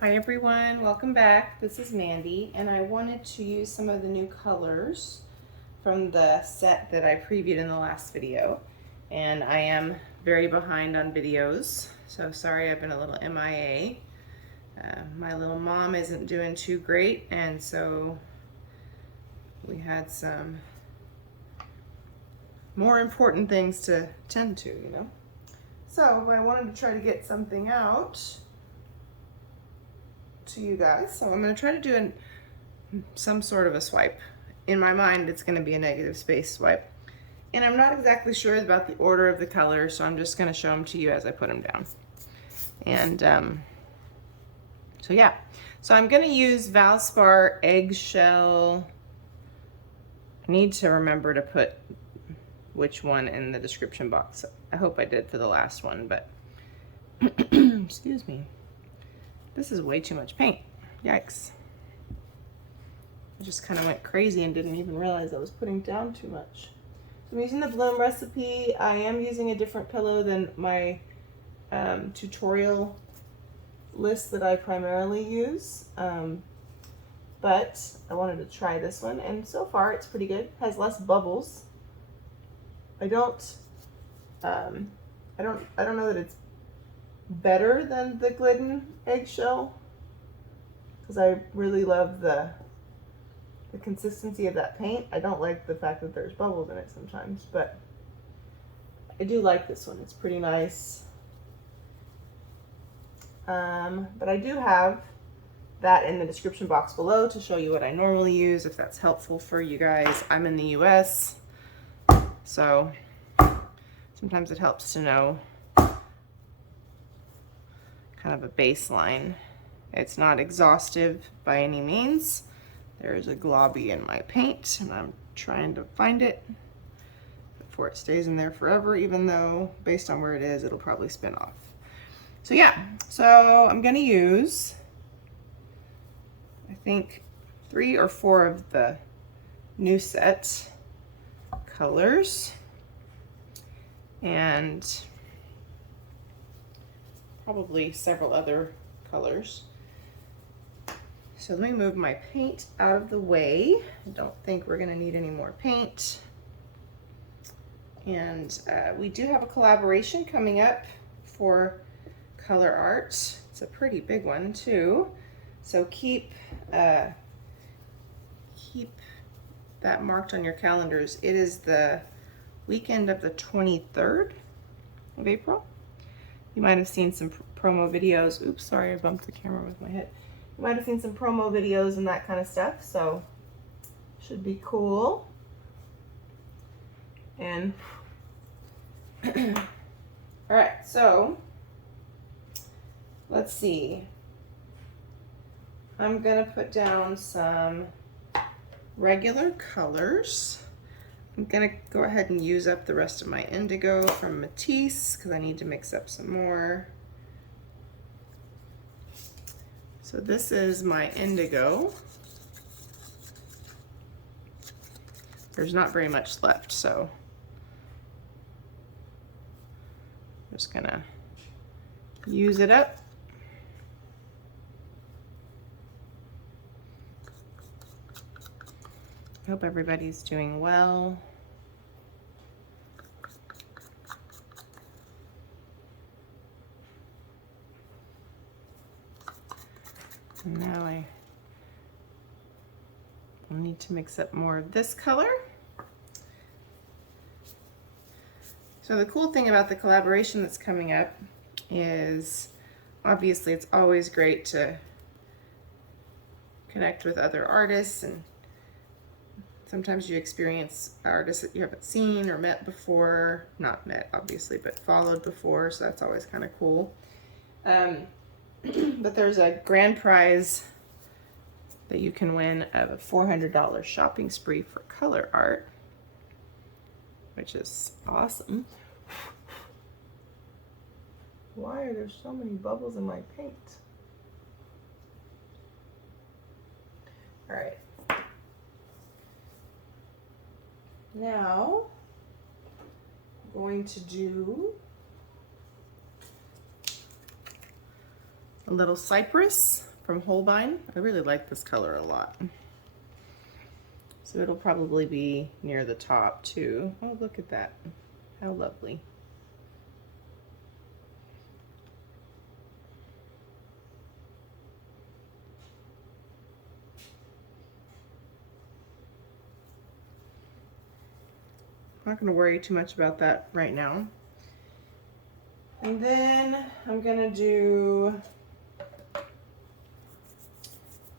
Hi everyone, welcome back. This is Mandy, and I wanted to use some of the new colors from the set that I previewed in the last video. And I am very behind on videos, so sorry I've been a little MIA. My little mom isn't doing too great, and so we had some more important things to tend to, you know. So I wanted to try to get something out to you guys. So I'm going to try to do some sort of a swipe. In my mind, it's going to be a negative space swipe. And I'm not exactly sure about the order of the colors, so I'm just going to show them to you as I put them down. And so yeah. So I'm going to use Valspar Eggshell. I need to remember to put which one in the description box. I hope I did for the last one, but excuse me. This is way too much paint. Yikes. I just kind of went crazy and didn't even realize I was putting down too much. So I'm using the Bloom recipe. I am using a different pillow than my tutorial list that I primarily use. But I wanted to try this one, and so far it's pretty good. It has less bubbles. I don't know that it's better than the Glidden Eggshell, because I really love the consistency of that paint. I don't like the fact that there's bubbles in it sometimes, but I do like this one. It's pretty nice. But I do have that in the description box below to show you what I normally use, if that's helpful for you guys. I'm in the US, so sometimes it helps to know kind of a baseline. It's not exhaustive by any means. There is a globby in my paint, and I'm trying to find it before it stays in there forever, even though based on where it is, it'll probably spin off. So yeah, so I'm gonna use, I think, 3 or 4 of the new set colors, and probably several other colors. So let me move my paint out of the way. I don't think we're gonna need any more paint. And we do have a collaboration coming up for Colourarte. It's a pretty big one too. So keep that marked on your calendars. It is the weekend of the 23rd of April. You might have seen some promo videos. Oops, sorry, I bumped the camera with my head. You might have seen some promo videos and that kind of stuff, so should be cool. And all right, so let's see. I'm gonna put down some regular colors. I'm gonna go ahead and use up the rest of my Indigo from Matisse because I need to mix up some more. So this is my Indigo. There's not very much left, so I'm just gonna use it up. I hope everybody's doing well. And now I will need to mix up more of this color. So the cool thing about the collaboration that's coming up is, obviously it's always great to connect with other artists, and sometimes you experience artists that you haven't seen or met before. Not met, obviously, but followed before, so that's always kind of cool. But there's a grand prize that you can win of a $400 shopping spree for Colourarte, which is awesome. Why are there so many bubbles in my paint? All right. Now, I'm going to do a little Cypress from Holbein. I really like this color a lot. So it'll probably be near the top too. Oh, look at that. How lovely. I'm not going to worry too much about that right now. And then I'm going to do, I'm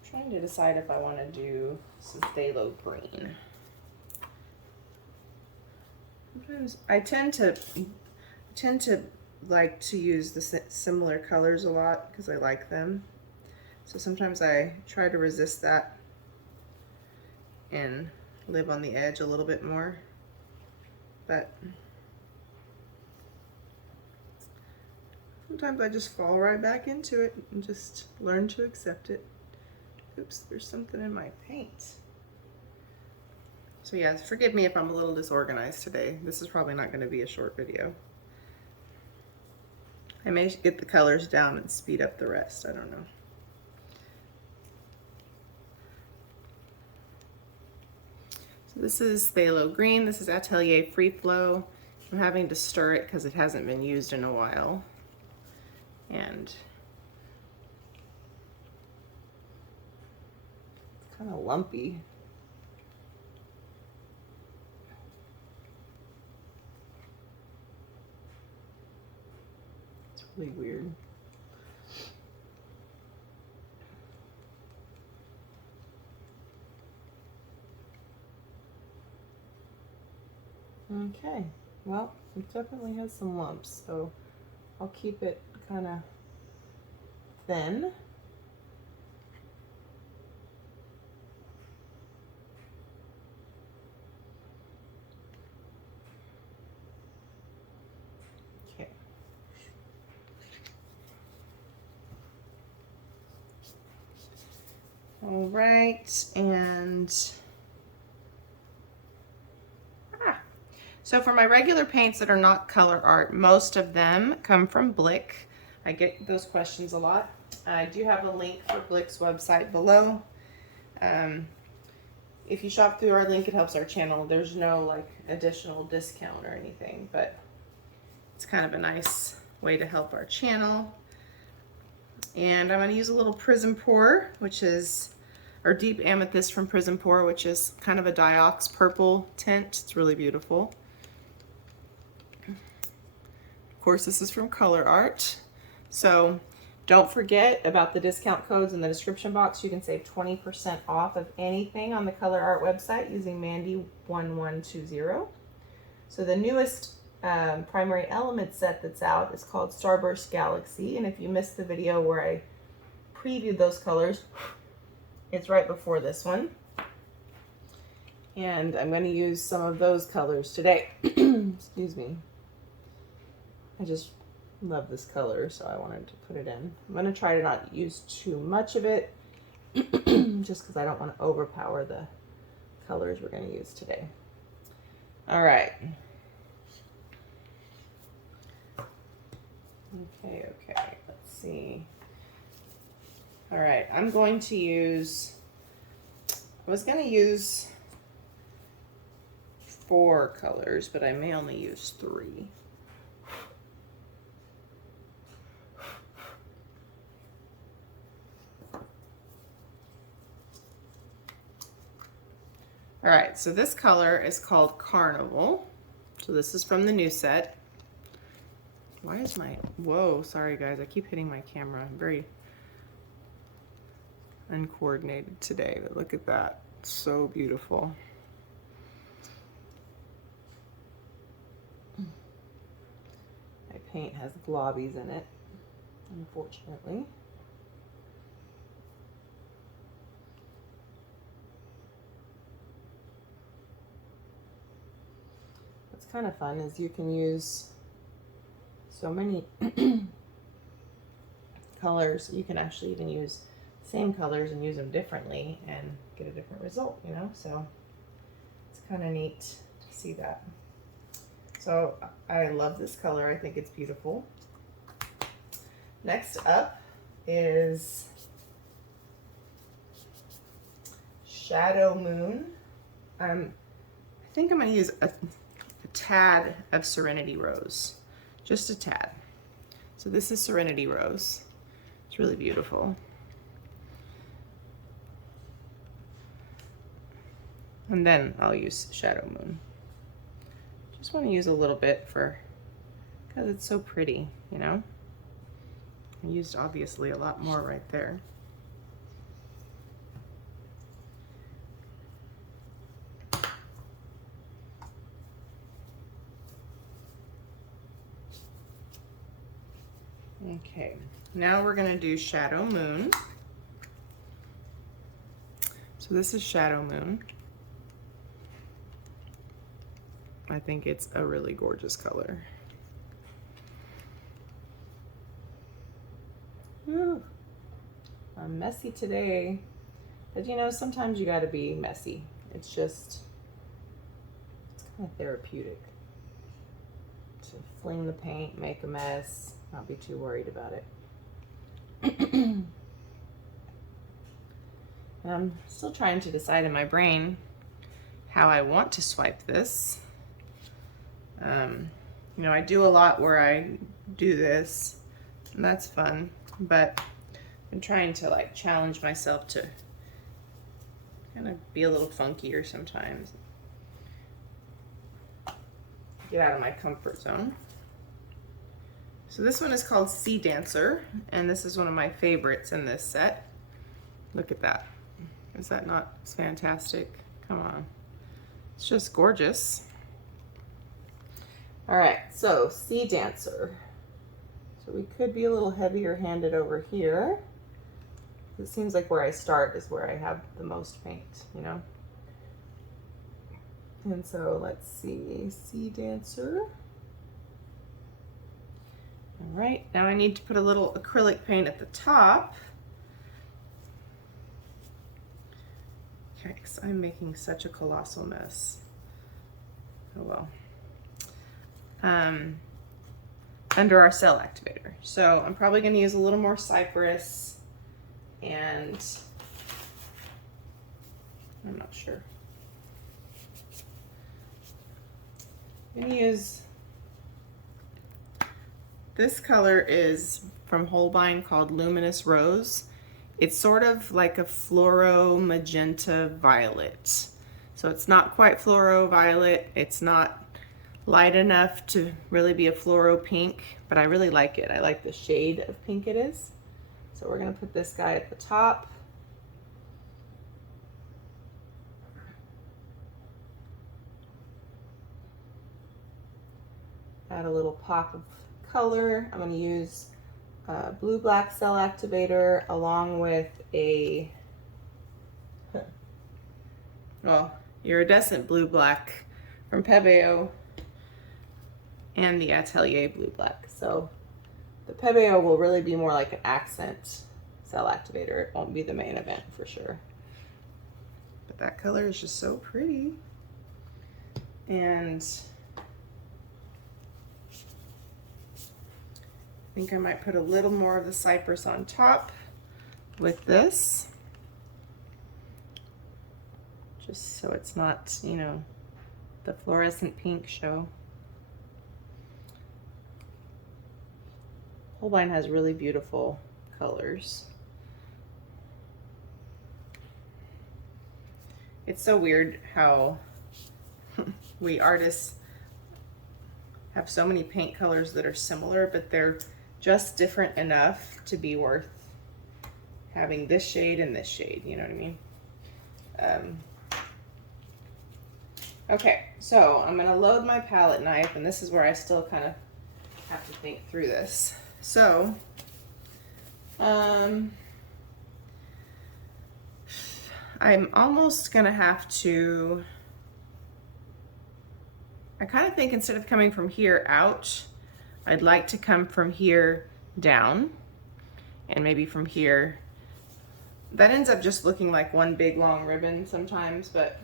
trying to decide if I want to do some Phthalo Green. Sometimes I tend to like to use the similar colors a lot because I like them. So sometimes I try to resist that and live on the edge a little bit more. But sometimes I just fall right back into it and just learn to accept it. Oops, there's something in my paint. So yeah, forgive me if I'm a little disorganized today. This is probably not going to be a short video. I may get the colors down and speed up the rest. I don't know. So this is Phthalo Green. This is Atelier Free Flow. I'm having to stir it because it hasn't been used in a while. And it's kind of lumpy. It's really weird. Okay, well, it definitely has some lumps, so I'll keep it kind of thin. Okay. All right, and so for my regular paints that are not Colourarte, most of them come from Blick. I get those questions a lot. I do have a link for Blick's website below. If you shop through our link, it helps our channel. There's no like additional discount or anything, but it's kind of a nice way to help our channel. And I'm going to use a little PrizmPour, which is our deep amethyst from PrizmPour, which is kind of a diox purple tint. It's really beautiful. Of course, this is from Colourarte. So don't forget about the discount codes in the description box. You can save 20% off of anything on the Colourarte website using Mandy1120. So the newest primary element set that's out is called Starburst Galaxy. And if you missed the video where I previewed those colors, it's right before this one. And I'm going to use some of those colors today. Excuse me. I just love this color, so I wanted to put it in. I'm going to try to not use too much of it, just because I don't want to overpower the colors we're going to use today. All right. Okay, let's see. All right, I'm going to use, I was going to use 4 colors, but I may only use 3. All right, so this color is called Carnival. So this is from the new set. Why is my, whoa, sorry guys, I keep hitting my camera. I'm very uncoordinated today, but look at that. It's so beautiful. My paint has globbies in it, unfortunately. What's kind of fun is you can use so many colors. You can actually even use the same colors and use them differently and get a different result, you know? So it's kind of neat to see that. So I love this color. I think it's beautiful. Next up is Shadow Moon. I think I'm going to use a tad of Serenity Rose, just a tad. So this is Serenity Rose. It's really beautiful. And then I'll use Shadow Moon. Just want to use a little bit because it's so pretty, you know? I used obviously a lot more right there. Okay, now we're gonna do Shadow Moon. So this is Shadow Moon. I think it's a really gorgeous color. Ooh, I'm messy today. But you know, sometimes you gotta be messy. It's kind of therapeutic to fling the paint, make a mess, not be too worried about it. I'm still trying to decide in my brain how I want to swipe this. You know, I do a lot where I do this, and that's fun, but I'm trying to like challenge myself to kind of be a little funkier sometimes. Get out of my comfort zone. So this one is called Sea Dancer, and this is one of my favorites in this set. Look at that. Is that not fantastic? Come on. It's just gorgeous. All right, so Sea Dancer. So we could be a little heavier handed over here. It seems like where I start is where I have the most paint, you know? And so let's see, Sea Dancer. All right, now I need to put a little acrylic paint at the top. Okay, because I'm making such a colossal mess. Oh well. Under our cell activator. So I'm probably going to use a little more Cypress, and I'm not sure. I'm going to use, this color is from Holbein called Luminous Rose. It's sort of like a fluoro magenta violet. So it's not quite fluoro violet. It's not light enough to really be a fluoro pink, but I really like it. I like the shade of pink it is. So we're gonna put this guy at the top. Add a little pop of color. I'm gonna use blue-black cell activator along with a, well, iridescent blue-black from Pebeo and the Atelier blue-black. So the Pebeo will really be more like an accent cell activator. It won't be the main event for sure. But that color is just so pretty. And I think I might put a little more of the Cypress on top with this. Just so it's not, you know, the fluorescent pink show. Holbein has really beautiful colors. It's so weird how we artists have so many paint colors that are similar, but they're just different enough to be worth having this shade and this shade, you know what I mean? Okay, so I'm gonna load my palette knife, and this is where I still kind of have to think through this. So, I'm almost gonna have to, I kind of think instead of coming from here out, I'd like to come from here down, and maybe from here. That ends up just looking like one big long ribbon sometimes, but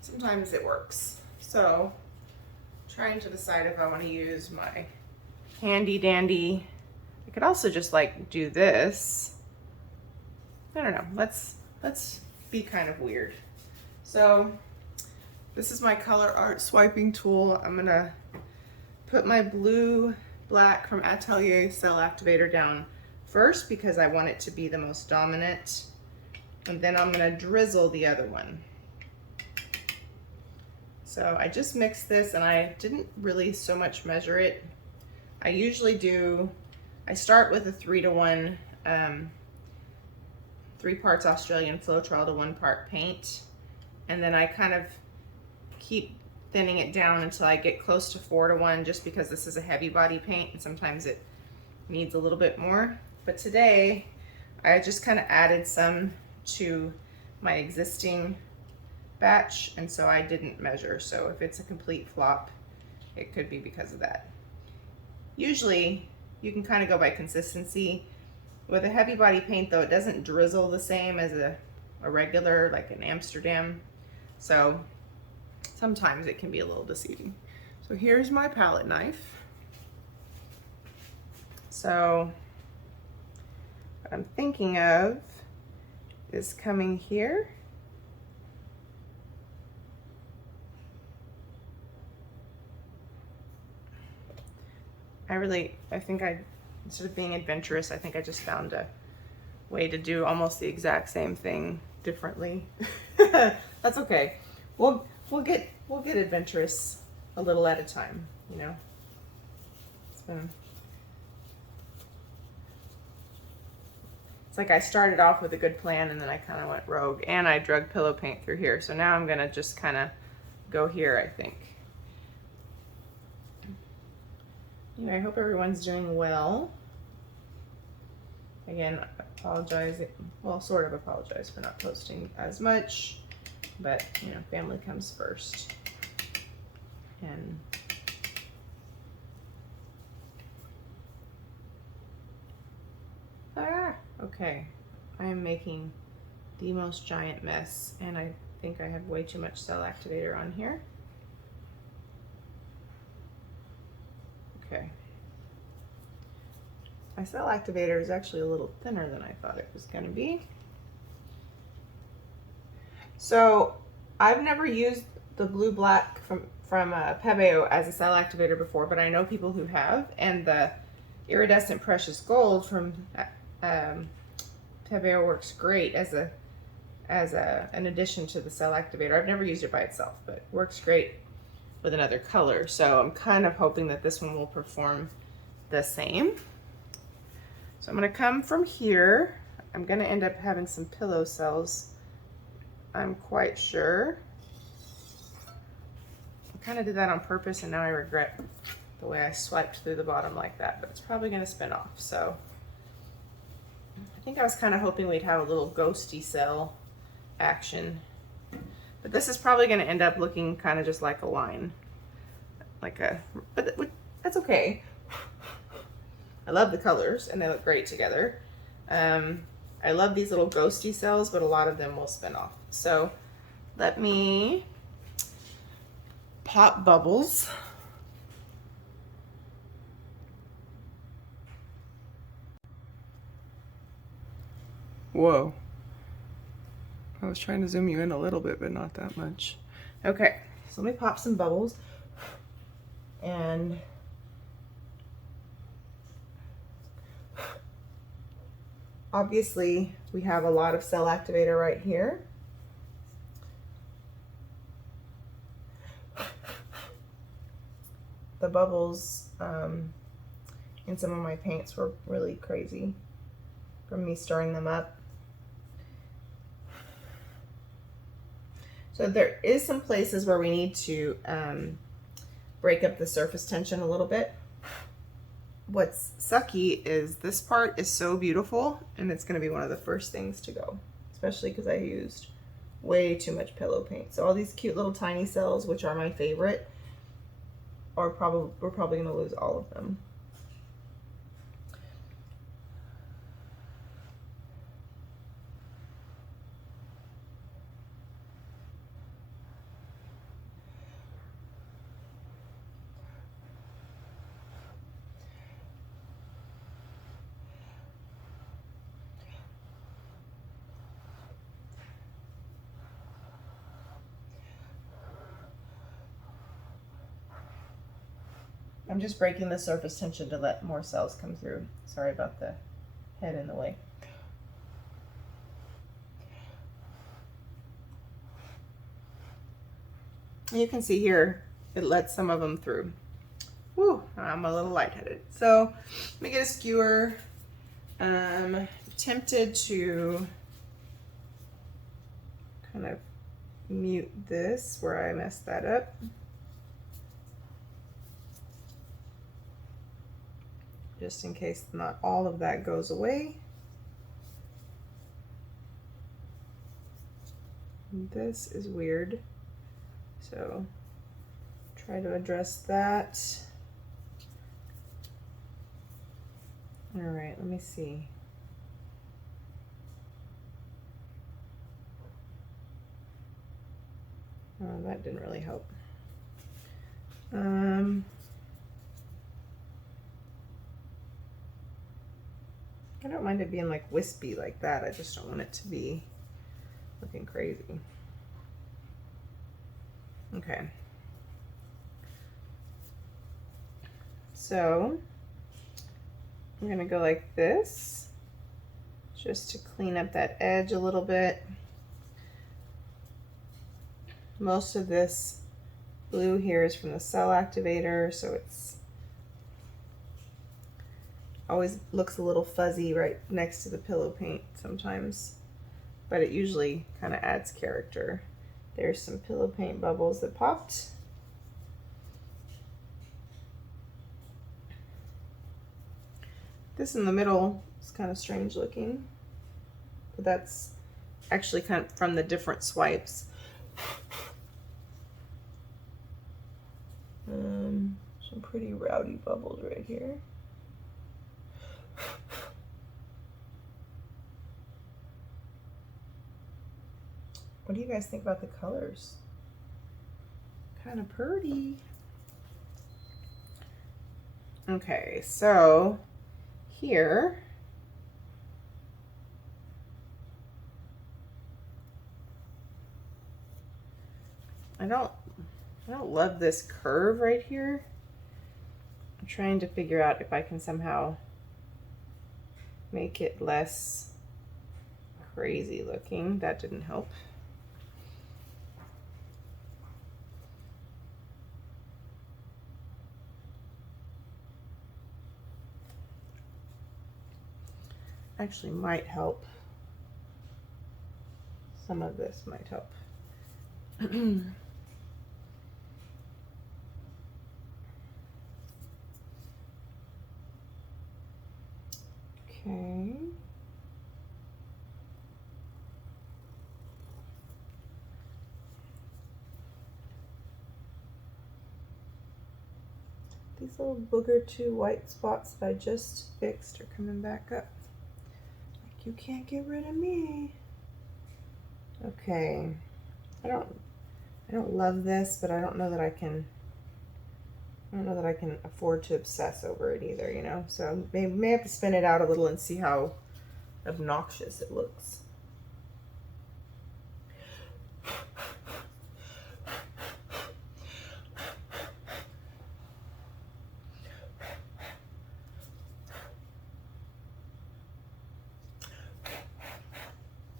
sometimes it works. So, trying to decide if I want to use my handy dandy. I could also just like do this. I don't know. Let's be kind of weird. So this is my Colourarte swiping tool. I'm gonna put my blue black from Atelier Cell Activator down first because I want it to be the most dominant. And then I'm gonna drizzle the other one. So I just mixed this and I didn't really so much measure it. I usually do, I start with a 3-to-1, 3 parts Australian Floetrol to 1 part paint. And then I kind of keep thinning it down until I get close to 4-to-1, just because this is a heavy body paint and sometimes it needs a little bit more. But today I just kind of added some to my existing batch, and so I didn't measure. So if it's a complete flop, it could be because of that. Usually you can kind of go by consistency. With a heavy body paint though, it doesn't drizzle the same as a regular, like an Amsterdam. So sometimes it can be a little deceiving. So here's my palette knife. So what I'm thinking of is coming here. I think instead of being adventurous, I think I just found a way to do almost the exact same thing differently. That's okay. We'll get adventurous a little at a time, you know. It's like I started off with a good plan and then I kind of went rogue, and I drug pillow paint through here. So now I'm gonna just kind of go here, I think. Anyway, I hope everyone's doing well. Again, well, sort of apologize for not posting as much, but you know, family comes first. And okay, I am making the most giant mess, and I think I have way too much cell activator on here. Okay. My cell activator is actually a little thinner than I thought it was going to be. So I've never used the blue black from Pebeo as a cell activator before, but I know people who have, and the Iridescent Precious Gold from Pebeo works great as an addition to the cell activator. I've never used it by itself, but it works great with another color. So I'm kind of hoping that this one will perform the same. So I'm going to come from here. I'm going to end up having some pillow cells, I'm quite sure. I kind of did that on purpose, and now I regret the way I swiped through the bottom like that, but it's probably going to spin off. So I think I was kind of hoping we'd have a little ghosty cell action, but this is probably going to end up looking kind of just like a line, but that's okay. I love the colors and they look great together. I love these little ghosty cells, but a lot of them will spin off. So let me pop bubbles. Whoa. I was trying to zoom you in a little bit, but not that much. Okay, so let me pop some bubbles. And obviously we have a lot of cell activator right here. The bubbles in some of my paints were really crazy from me stirring them up. So there is some places where we need to break up the surface tension a little bit. What's sucky is this part is so beautiful, and it's going to be one of the first things to go, especially because I used way too much pillow paint. So all these cute little tiny cells, which are my favorite, we're probably going to lose all of them. I'm just breaking the surface tension to let more cells come through. Sorry about the head in the way. You can see here, it lets some of them through. Whew, I'm a little lightheaded. So let me get a skewer. I'm tempted to kind of mute this where I messed that up. Just in case not all of that goes away. This is weird. So try to address that. All right, let me see. Oh, that didn't really help. I don't mind it being like wispy like that. I just don't want it to be looking crazy. Okay. So I'm gonna go like this, just to clean up that edge a little bit. Most of this blue here is from the cell activator, so it's always looks a little fuzzy right next to the pillow paint sometimes, but it usually kind of adds character. There's some pillow paint bubbles that popped. This in the middle is kind of strange looking, but that's actually kind of from the different swipes. Some pretty rowdy bubbles right here. What do you guys think about the colors? Kind of pretty. Okay, so here, I don't love this curve right here. I'm trying to figure out if I can somehow make it less crazy looking. That didn't help. Actually might help. Some of this might help. Okay. These little booger 2 white spots that I just fixed are coming back up. Like, you can't get rid of me. Okay. I don't love this, but I don't know that I can afford to obsess over it either, you know? So may have to spin it out a little and see how obnoxious it looks.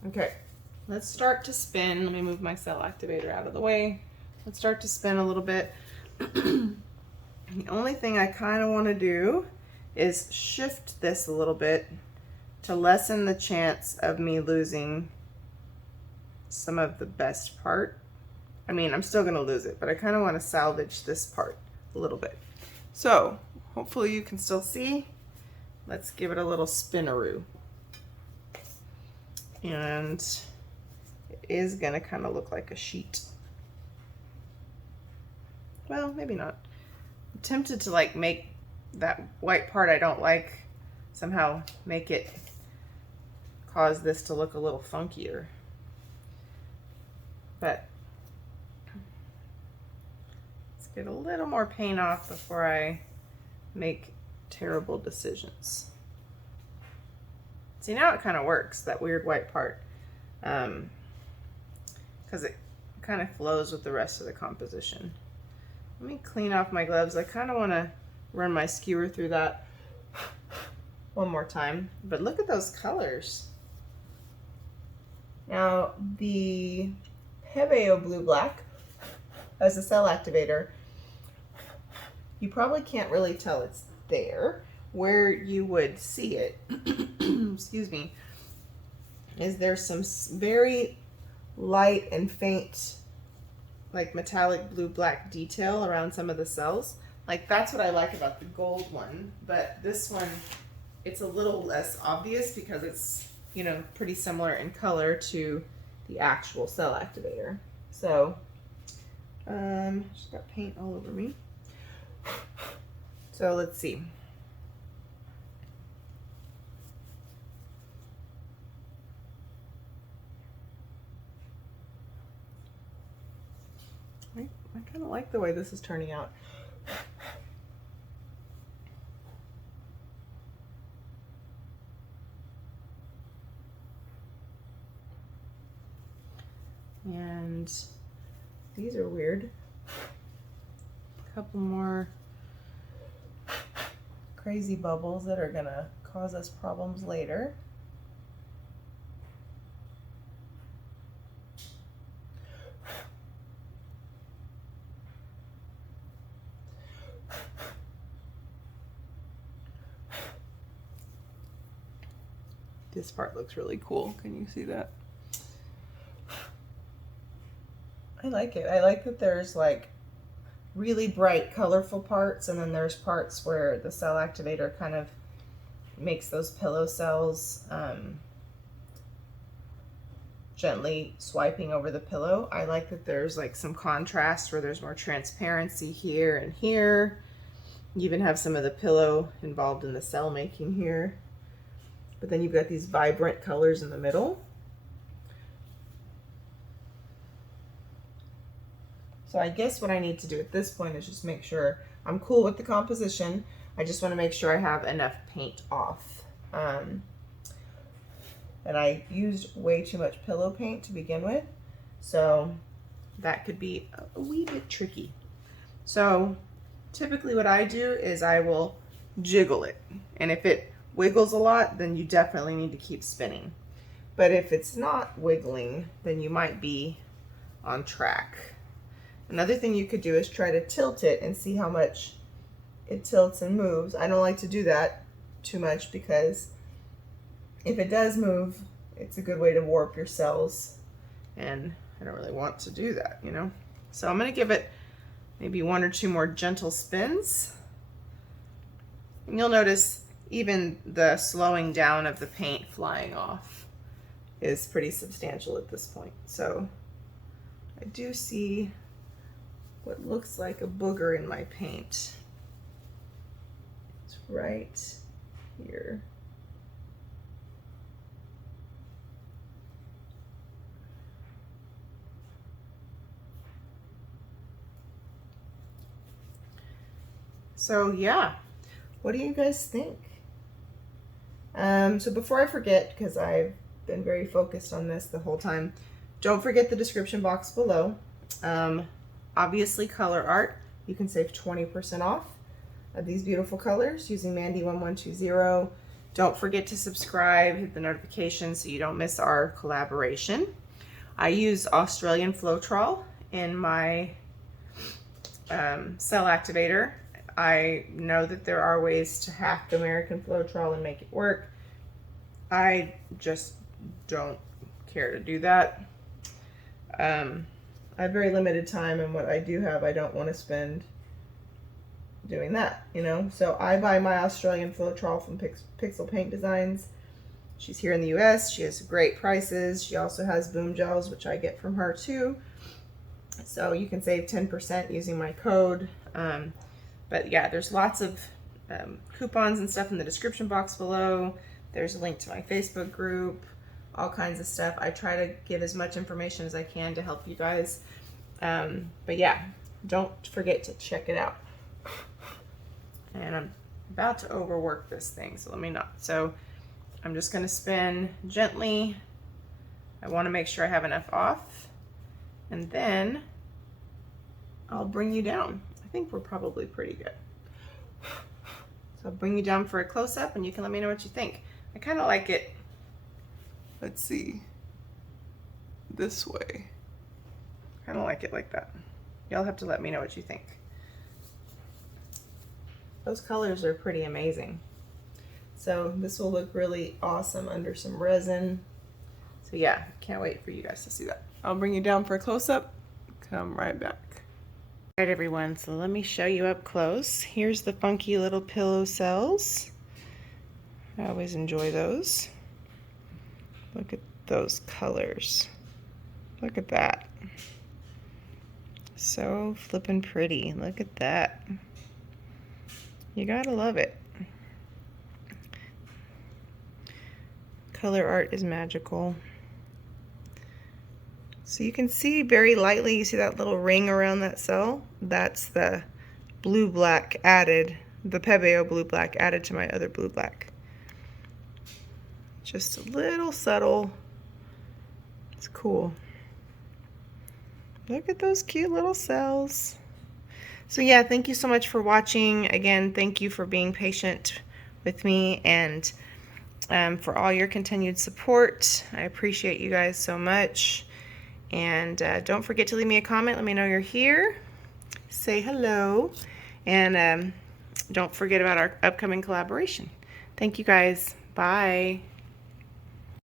Okay, let's start to spin. Let me move my cell activator out of the way. Let's start to spin a little bit. The only thing I kind of want to do is shift this a little bit to lessen the chance of me losing some of the best part. I mean, I'm still going to lose it, but I kind of want to salvage this part a little bit. So hopefully you can still see. Let's give it a little spinaroo. And it is going to kind of look like a sheet. Well, maybe not. I'm tempted to like make that white part I don't like, somehow make it cause this to look a little funkier. But let's get a little more paint off before I make terrible decisions. See, now it kind of works, that weird white part, because it kind of flows with the rest of the composition. Let me clean off my gloves. I kind of want to run my skewer through that one more time. But look at those colors. Now the Pebeo Blue Black as a cell activator, you probably can't really tell it's there. Where you would see it, excuse me, is there's some very light and faint, like metallic blue-black detail around some of the cells. Like that's what I like about the gold one, but this one, it's a little less obvious because it's, you know, pretty similar in color to the actual cell activator. So, just got paint all over me. So let's see. I kind of like the way this is turning out. And these are weird. A couple more crazy bubbles that are gonna cause us problems later. This part looks really cool. Can you see that? I like it. I like that there's like really bright, colorful parts, and then there's parts where the cell activator kind of makes those pillow cells gently swiping over the pillow. I like that there's like some contrast where there's more transparency here and here. You even have some of the pillow involved in the cell making here. But then you've got these vibrant colors in the middle. So I guess what I need to do at this point is just make sure I'm cool with the composition. I just want to make sure I have enough paint off. And I used way too much pillow paint to begin with, so that could be a wee bit tricky. So typically what I do is I will jiggle it, and if it wiggles a lot, then you definitely need to keep spinning. But if it's not wiggling, then you might be on track. Another thing you could do is try to tilt it and see how much it tilts and moves. I don't like to do that too much because if it does move, it's a good way to warp your cells, and I don't really want to do that, you know? So I'm gonna give it maybe one or two more gentle spins. And you'll notice even the slowing down of the paint flying off is pretty substantial at this point. So I do see what looks like a booger in my paint. It's right here. So yeah, what do you guys think? So before I forget, because I've been very focused on this the whole time, don't forget the description box below. Obviously Colourarte, you can save 20% off of these beautiful colors using Mandy1120. Don't forget to subscribe, hit the notifications so you don't miss our collaboration. I use Australian Floetrol in my cell activator. I know that there are ways to hack American Floetrol and make it work. I just don't care to do that. I have very limited time, and what I do have, I don't want to spend doing that, you know? So I buy my Australian Floetrol from Pixel Paint Designs. She's here in the US. She has great prices. She also has boom gels, which I get from her too. So you can save 10% using my code. But yeah, there's lots of coupons and stuff in the description box below. There's a link to my Facebook group, all kinds of stuff. I try to give as much information as I can to help you guys. But yeah, don't forget to check it out. And I'm about to overwork this thing, so let me not. So I'm just gonna spin gently. I wanna make sure I have enough off, and then I'll bring you down. I think we're probably pretty good. So I'll bring you down for a close-up and you can let me know what you think. I kind of like it, let's see, this way. Kind of like it like that. Y'all have to let me know what you think. Those colors are pretty amazing. So this will look really awesome under some resin. So yeah, can't wait for you guys to see that. I'll bring you down for a close-up. Come right back. All right, everyone, so let me show you up close. Here's the funky little pillow cells. I always enjoy those. Look at those colors. Look at that. So flippin' pretty. Look at that. You gotta love it. Colourarte is magical. So you can see very lightly, you see that little ring around that cell? That's the blue-black added, the Pebeo blue-black added to my other blue-black. Just a little subtle. It's cool. Look at those cute little cells. So yeah, thank you so much for watching. Again, thank you for being patient with me and for all your continued support. I appreciate you guys so much. And don't forget to leave me a comment. Let me know you're here. Say hello. And don't forget about our upcoming collaboration. Thank you guys. Bye.